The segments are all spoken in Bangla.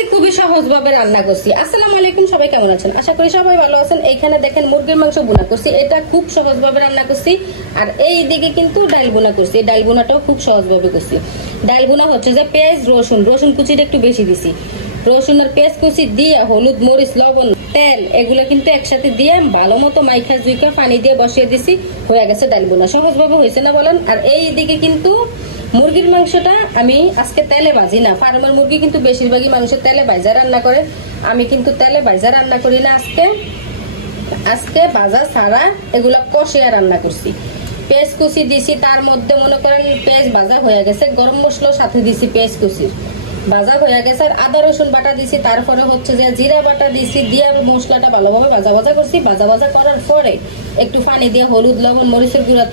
আজকে খুবই সহজ ভাবে রান্না করছি। আসসালামু আলাইকুম, সবাই কেমন আছেন? আশা করি সবাই ভালো আছেন। এইখানে দেখেন মুরগির মাংস বোনা করছি, এটা খুব সহজ ভাবে রান্না করছি। আর এই দিকে কিন্তু ডাল বোনা করছি, এই ডাল বোনাটাও খুব সহজ ভাবে করছি। ডাল বোনা হচ্ছে যে পেঁয়াজ রসুন কুচিটা একটু বেশি দিছি, রসুন আর পেঁয়াজ কুচি দিয়ে হলুদ মরিচ লবণ তেল এগুলো কিন্তু একসাথে দিয়ে ভালো মতো মাইখা জুইকা পানি দিয়ে বসিয়ে দিছি, হয়ে গেছে ডাল বোনা। সহজ ভাবে হয়েছে না বলেন? আর এই দিকে কিন্তু মুরগির মাংসটা আমি আজকে তেলে ভাজি না, ফার্মের মুরগি কিন্তু বেশিরভাগই মানুষের তেলে ভাজা রান্না করে, আমি কিন্তু তেলে ভাজা রান্না করি না। আজকে ভাজা ছাড়া এগুলা কষিয়া রান্না করছি। পেঁয়াজ কুচি দিছি, তার মধ্যে মনে করেন পেঁয়াজ ভাজা হয়ে গেছে, গরম মশলা সাথে দিছি, পেঁয়াজ কুচি ভাজা হয়ে গেছে, আর আদা রসুন বাটা দিছি, তারপরে হচ্ছে যে জিরা বাটা দিছি, দিয়ে মশলাটা ভালোভাবে ভাজা করছি। ভাজা করার পরে একটু পানি দিয়ে হলুদ লবণ মরিচের গুঁড়া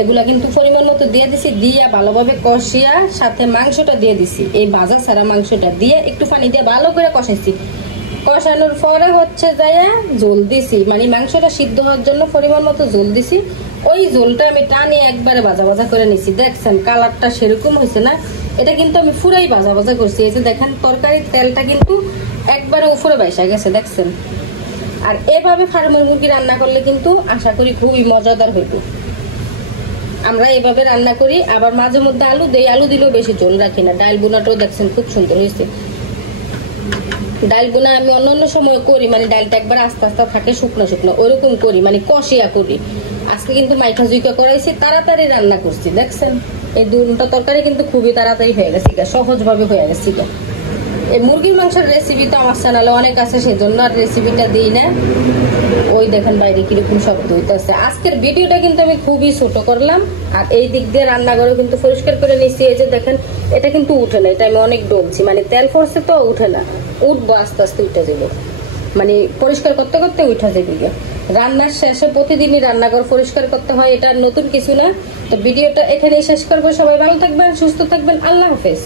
এগুলা কিন্তু পরিমাণ মতো দিয়ে দিছি, দিয়ে ভালোভাবে কষিয়া সাথে মাংসটা দিয়ে দিছি। এই ভাজা ছাড়া মাংসটা দিয়ে একটু পানি দিয়ে ভালো করে কষাইছি। কষানোর পরে হচ্ছে যায় ঝোল দিছি, মানে মাংসটা সিদ্ধ হওয়ার জন্য পরিমাণ মতো ঝোল দিছি। ওই ঝোলটা আমি টানি একবারে ভাজা করে নিছি। দেখছেন কালারটা সেরকম হয়েছে না? এটা কিন্তু আমি পুরাই ভাজা করছি। এই যে দেখেন তরকারির তেলটা কিন্তু একবারে উপরে বাইসা গেছে, দেখছেন। আর এভাবে ফার্মের মুরগি রান্না করলে কিন্তু আশা করি খুবই মজাদার হইব। আমরা এভাবে রান্না করি, আবার মাঝে মধ্যে আলু দেই, আলু দিলেও বেশি ঝোল রাখি না। ডাল বোনাটাও দেখছেন খুব সুন্দর হয়েছে। ডাল বোনা আমি অন্যান্য সময় করি, মানে ডালটা একবার আস্তে আস্তে থাকে শুকনো ওইরকম করি, মানে কষিয়া করি। আজকে কিন্তু মাইখা জুইকা করাইছি, তাড়াতাড়ি রান্না করছি। দেখছেন এই দুটো তরকারি কিন্তু খুবই তাড়াতাড়ি হয়ে গেছে, সহজ ভাবে হয়ে গেছিল। এই মুরগির মাংসের রেসিপি তো আমার চ্যানেলে অনেক আছে, সেজন্য আর রেসিপিটা দিই না। ওই দেখেন বাইরে কিরকম শব্দ হইতেছে। আজকের ভিডিওটা কিন্তু আমি খুবই ছোট করলাম। আর এই দিক দিয়ে রান্না করে কিন্তু পরিষ্কার করে নিচ্ছি। এই যে দেখেন এটা কিন্তু উঠে না, এটা আমি অনেক ডলছি, মানে তেল পড়ছে তো উঠে না, উঠবো আস্তে আস্তে উঠে যাবো, মানে পরিষ্কার করতে করতে উঠে যাবে। রান্নার শেষে প্রতিদিনই রান্নাঘর পরিষ্কার করতে হয়, এটা নতুন কিছু না। তো ভিডিওটা এখানেই শেষ করবো। সবাই ভালো থাকবেন, সুস্থ থাকবেন, আল্লাহ হাফেজ।